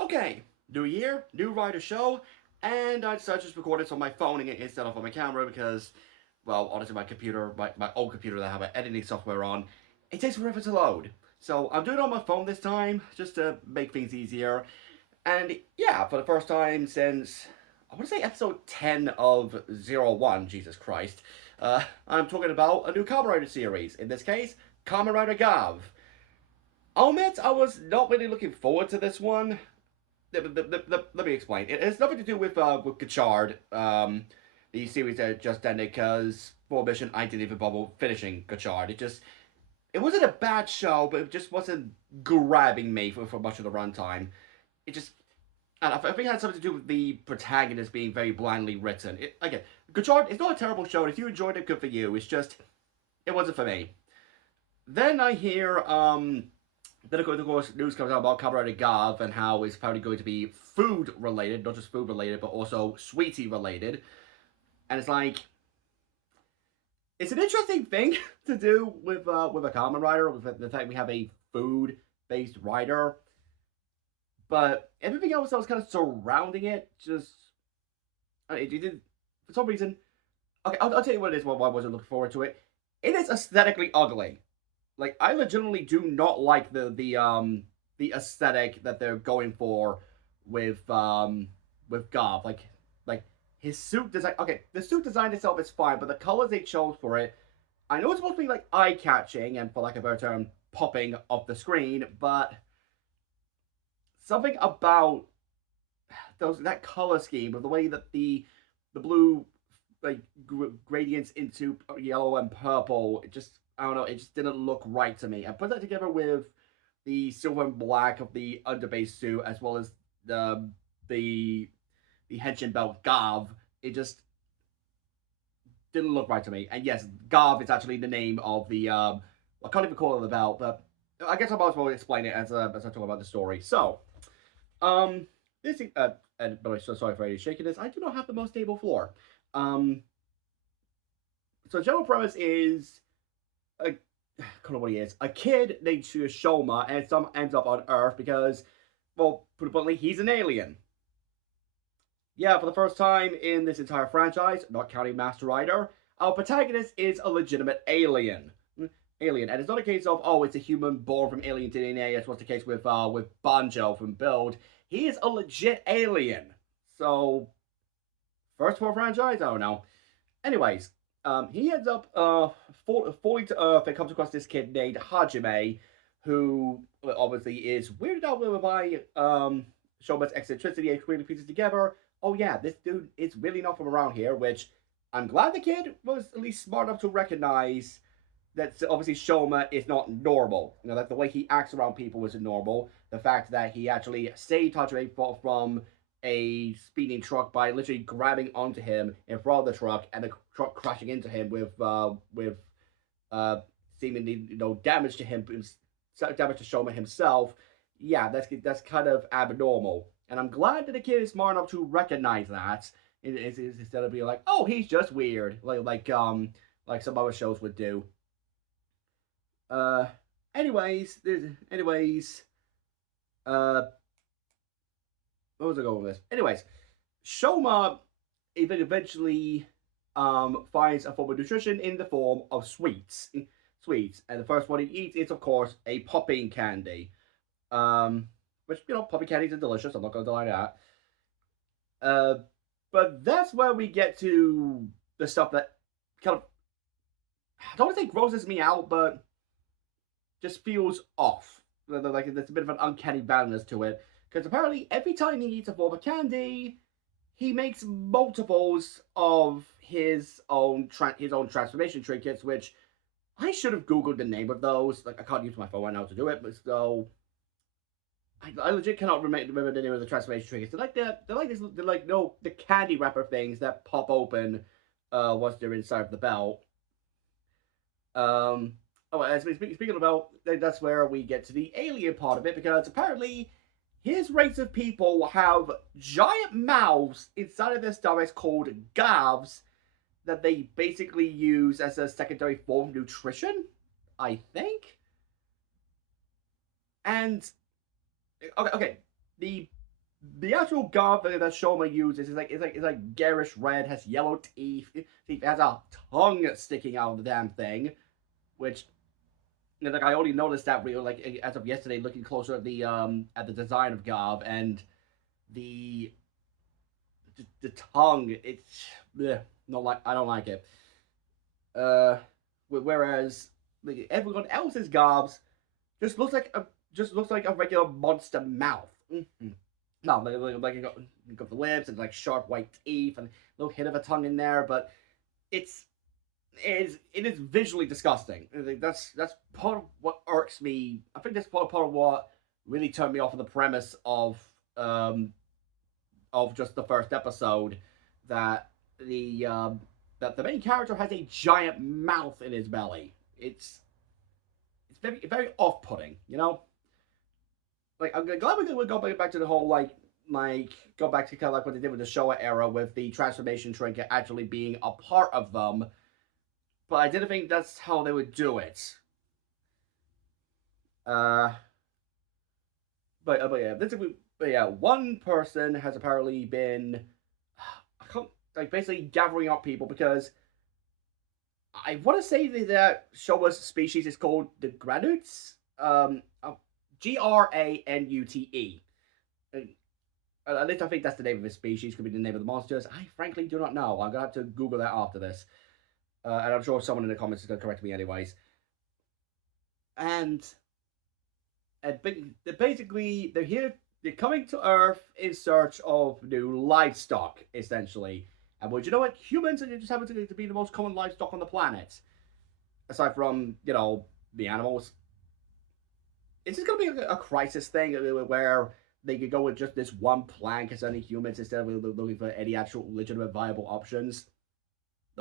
Okay, new year, new writer show, and I decided to just record this on my phone instead of on my camera because, well, honestly, my computer, my old computer that I have my editing software on, it takes forever to load. So I'm doing it on my phone this time, just to make things easier. And yeah, for the first time since, I want to say episode 10 of Zero One, Jesus Christ, I'm talking about a new Kamen Rider series. In this case, Kamen Rider Gavv. I'll admit I was not really looking forward to this one. Let me explain. It has nothing to do with Gachard, the series that just ended. Because for mission, I didn't even bother finishing Gachard. It wasn't a bad show, but it just wasn't grabbing me for much of the runtime. It just and I think it had something to do with the protagonist being very blandly written. Again, Gachard, it's not a terrible show. If you enjoyed it, good for you. It's just it wasn't for me. Then I hear then of course news comes out about Kamen Rider Gavv and how it's apparently going to be food related, not just food related, but also sweetie related. And it's like it's an interesting thing to do with a Kamen Rider, with the fact we have a food based rider. But everything else that was kind of surrounding it just it did for some reason. Okay, I'll tell you what it is. Why I wasn't looking forward to it. It is aesthetically ugly. Like I legitimately do not like the aesthetic that they're going for with Gavv. Like his suit design. Okay, the suit design itself is fine, but the colors they chose for it, I know it's supposed to be like eye catching and for lack of a better term, popping off the screen, but something about that color scheme, with the way that the blue like gradients into yellow and purple, it just I don't know, it just didn't look right to me. I put that together with the silver and black of the underbase suit, as well as the the henshin belt Gavv. It just didn't look right to me. And yes, Gavv is actually the name of the I can't even call it the belt, but I guess I might as well explain it as I talk about the story. So, um, this and by the way, so sorry for any shaking this. I do not have the most stable floor. Um, so general premise is a I don't know what he is. A kid named Shoma and some ends up on Earth because, well, put it bluntly, he's an alien. Yeah, for the first time in this entire franchise, not counting Master Rider, our protagonist is a legitimate alien. Alien, and it's not a case of it's a human born from alien DNA, as was the case with Banjo from Build. He is a legit alien. So, first for a franchise, I don't know. Anyways, he ends up falling to Earth and comes across this kid named Hajime, who obviously is weirded out by Shoba's eccentricity and quickly pieces together. Oh yeah, this dude is really not from around here, which I'm glad the kid was at least smart enough to recognize that obviously Shoma is not normal. You know, that the way he acts around people isn't normal. The fact that he actually saved Hajime from a speeding truck by literally grabbing onto him in front of the truck and the truck crashing into him with uh seemingly damage to him, damage to Shoma himself. Yeah, that's kind of abnormal, and I'm glad that the kid is smart enough to recognize that instead of being like, oh, he's just weird, like some other shows would do. Uh, anyways, uh, what was I going with this? Anyways, Shoma even eventually finds a form of nutrition in the form of sweets. Sweets, and the first one he eats is, of course, a popping candy. Which popping candies are delicious. I'm not going to deny that. Uh, but that's where we get to the stuff that kind of I don't want to say grosses me out, but just feels off. Like there's a bit of an uncanny balance to it. Because apparently, every time he eats a form of candy, he makes multiples of his own transformation trinkets, which I should have googled the name of those. Like I can't use my phone right now to do it, but so I legit cannot remember the name of the transformation trinkets. They're like no the candy wrapper things that pop open once they're inside of the belt. Um, as speaking about, that's where we get to the alien part of it, because apparently his race of people have giant mouths inside of their stomachs called gavs that they basically use as a secondary form of nutrition, I think. And okay, the the actual Gavv that Shoma uses is like garish red, has yellow teeth. It has a tongue sticking out of the damn thing, which like I only noticed that really like as of yesterday, looking closer at the design of Gavv and the the tongue. It's no, like I don't like it. Uh, whereas like, everyone else's Gavs just looks like a regular monster mouth. Mm-hmm. No, like you got the lips and like sharp white teeth and a little hint of a tongue in there, but it's it is visually disgusting. That's part of what irks me. I think that's part of what really turned me off of the premise of just the first episode, that the main character has a giant mouth in his belly. It's very off putting, you know. Like I'm glad we go back to the whole like go back to kind of like what they did with the Showa era with the transformation trinket actually being a part of them. But I didn't think that's how they would do it. Uh, but yeah, but yeah, one person has apparently been, like basically gathering up people because I want to say that Showa's species is called the Granutes. Granute. At least I think that's the name of his species. Could be the name of the monsters. I frankly do not know. I'm gonna have to Google that after this, and I'm sure someone in the comments is gonna correct me anyways. And basically they're here. They're coming to Earth in search of new livestock, essentially. And would you know what? Humans are just happen to be the most common livestock on the planet, aside from the animals. Is this going to be a crisis thing where they could go with just this one plan concerning humans instead of looking for any actual legitimate viable options?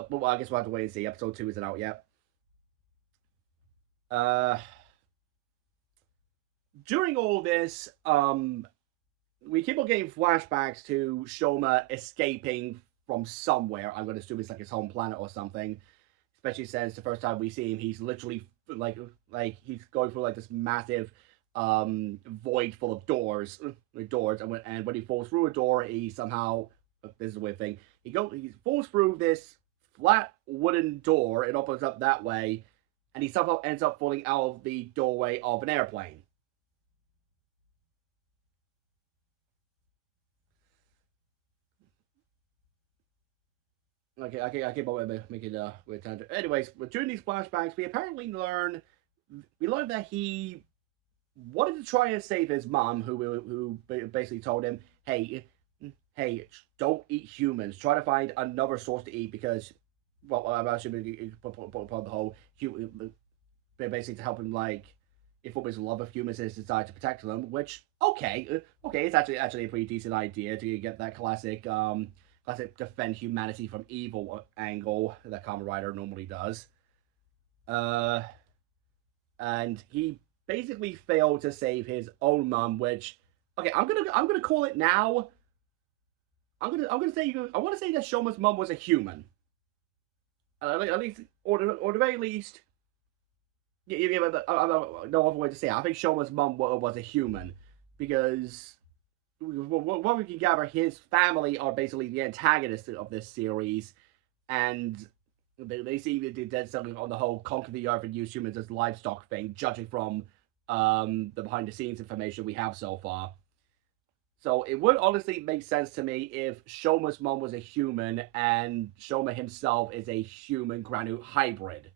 Well, I guess we'll have to wait and see. Episode 2 isn't out yet. During all this, we keep on getting flashbacks to Shoma escaping from somewhere. I'm going to assume it's like his home planet or something. Especially since the first time we see him, he's literally like he's going through like this massive void full of doors, and when he falls through a door, he somehow, this is a weird thing, he falls through this flat wooden door. It opens up that way, and he somehow ends up falling out of the doorway of an airplane. Okay, I keep on making weird tangent. Anyways, during these flashbacks, we learn that he wanted to try and save his mom, who basically told him, hey, don't eat humans. Try to find another source to eat because, well, I'm assuming upon the whole, basically to help him inform his love of humans and his desire to protect them. Which okay, it's actually a pretty decent idea to get that classic defend humanity from evil angle that Kamen Rider normally does. And he basically failed to save his own mom, which okay, I'm gonna call it now. I want to say that Shoma's mom was a human. At least, or the very least, yeah, no other way to say it. I think Shoma's mom was a human because what we can gather, his family are basically the antagonists of this series, and they seem to be dead set on the whole conquer the earth and use humans as livestock thing, judging from the behind the scenes information we have so far. So it would honestly make sense to me if Shoma's mom was a human and Shoma himself is a human Granute hybrid,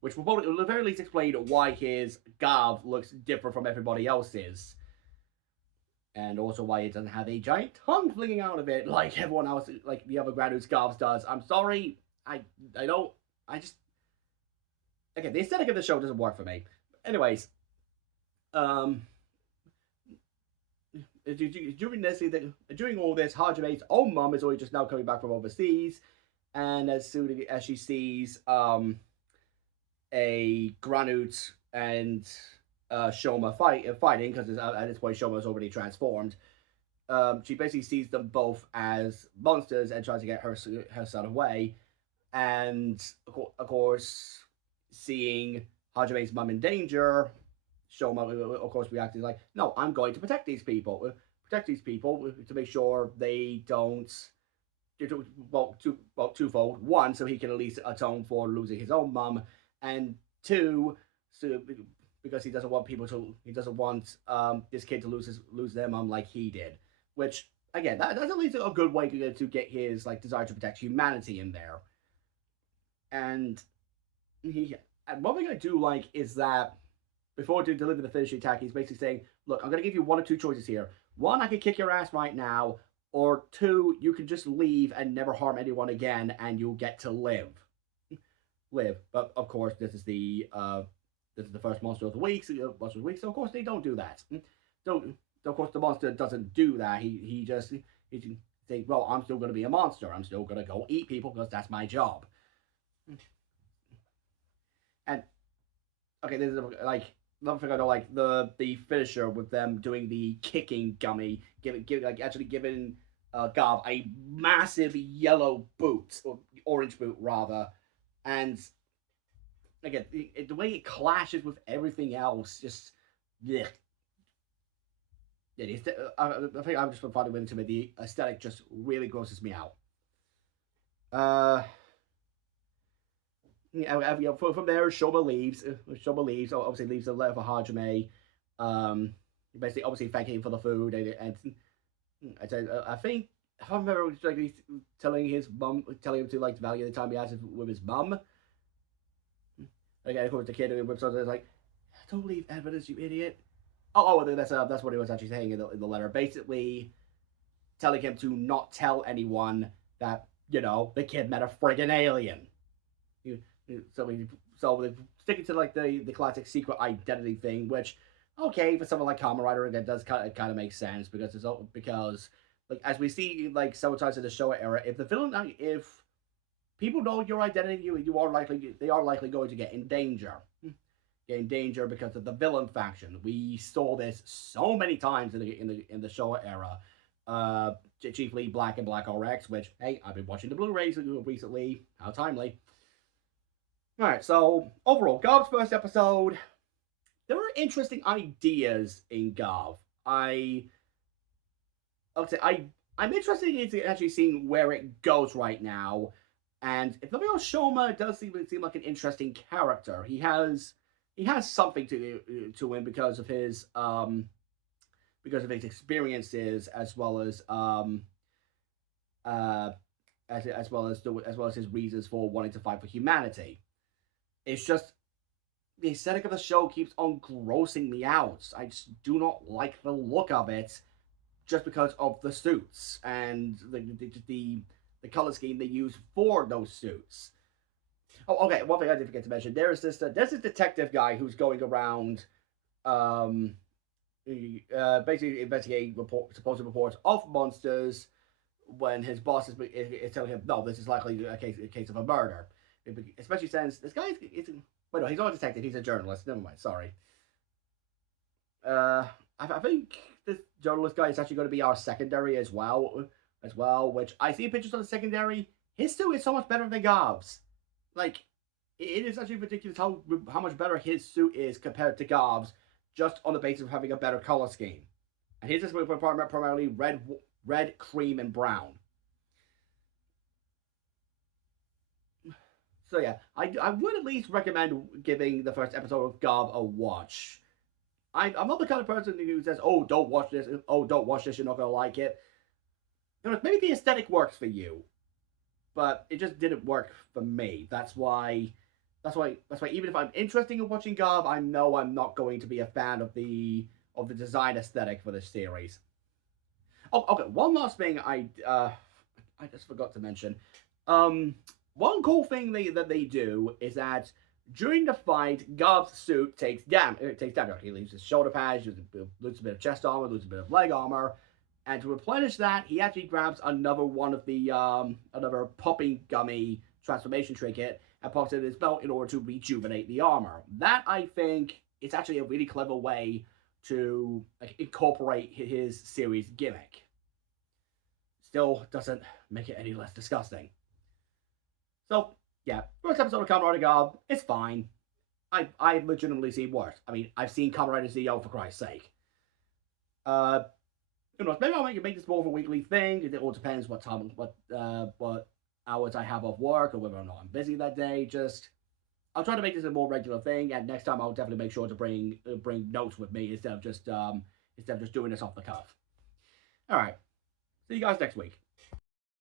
which will probably, at the very least, explain why his Gavv looks different from everybody else's. And also why it doesn't have a giant tongue flinging out of it like everyone else, like the other Granute's Gavvs does. I'm sorry, I don't, I just, okay, the aesthetic of the show doesn't work for me. Anyways, during all this, Hajime's own mom is only just now coming back from overseas, and as soon as she sees a Granute and Shoma fighting, because at this point Shoma's already transformed, she basically sees them both as monsters and tries to get her son away. And of course, seeing Hajime's mum in danger, Shoma, of course, reacted like, no, I'm going to protect these people. protect these people to make sure they don't. Twofold. One, so he can at least atone for losing his own mum, and two, so because he doesn't want this kid to lose their mum like he did. Which again, that's at least a good way to get his like desire to protect humanity in there. And one thing I do like is that before delivering the finishing attack, he's basically saying, "Look, I'm going to give you one or two choices here. One, I can kick your ass right now, or two, you can just leave and never harm anyone again, and you'll get to live." But of course, this is the first monster of the week. So of course they don't do that. Don't. Of course, the monster doesn't do that. He just say, "Well, I'm still going to be a monster. I'm still going to go eat people because that's my job." And okay, this is like another thing I don't like, the finisher with them doing the kicking gummy, giving Gavv a massive yellow boot, or orange boot rather, and again the way it clashes with everything else, just yeah. I think I'm just finding with it. The aesthetic just really grosses me out. From there, Shoma leaves. Obviously leaves a letter for Hajime. Basically, obviously thanking him for the food, and I think if I remember, telling him to like value the time he has with his mum. Again, of course, the kid whips out, like, "Don't leave evidence, you idiot." That's what he was actually saying in the letter. Basically, telling him to not tell anyone that the kid met a friggin' alien. So they're sticking to like the classic secret identity thing, which okay for someone like Kamen Rider, that does kind of make sense because like as we see like several times in the Showa era, if people know your identity, they are likely going to get in danger. Because of the villain faction. We saw this so many times in the Showa era. Chiefly Black and Black RX, which hey, I've been watching the Blu-rays recently. How timely. Alright, so overall, Gavv's first episode, there were interesting ideas in Gavv. I'm interested in actually seeing where it goes right now. And if nothing else, Shoma does seem like an interesting character. He has something to him because of his experiences, as well as his reasons for wanting to fight for humanity. It's just the aesthetic of the show keeps on grossing me out. I just do not like the look of it, just because of the suits and the color scheme they use for those suits. Oh, okay. One thing I did forget to mention: there's this detective guy who's going around, basically investigating supposed reports of monsters. When his boss is telling him, "No, this is likely a case of a murder," especially since this guy he's not a detective; he's a journalist. Never mind. Sorry. I think this journalist guy is actually going to be our secondary as well. Which I see pictures of the secondary. His suit is so much better than Gavv's. Like, it is actually ridiculous how much better his suit is compared to Gavv's, just on the basis of having a better color scheme. And his is primarily red, cream, and brown. So yeah, I would at least recommend giving the first episode of Gavv a watch. I'm not the kind of person who says, "Oh, don't watch this. Oh, don't watch this. You're not gonna like it." Maybe the aesthetic works for you, but it just didn't work for me. That's why. Even if I'm interested in watching Gavv, I know I'm not going to be a fan of the design aesthetic for this series. Oh, okay. One last thing I just forgot to mention. One cool thing that they do is that during the fight, Gavv's suit takes damage. He loses his shoulder pads, loses a bit of chest armor, loses a bit of leg armor, and to replenish that, he actually grabs another one of the another popping gummy transformation trinket and pops it in his belt in order to rejuvenate the armor. That, I think, is actually a really clever way to incorporate his series gimmick. Still doesn't make it any less disgusting. So, yeah, first episode of Kamen Rider Gavv, it's fine. I've legitimately seen worse. I mean, I've seen Kamen Rider Zeo, for Christ's sake. who knows? Maybe I'll make this more of a weekly thing. It all depends what time, what hours I have off work, or whether or not I'm busy that day. I'll try to make this a more regular thing, and next time I'll definitely make sure to bring notes with me instead of just doing this off the cuff. All right, see you guys next week.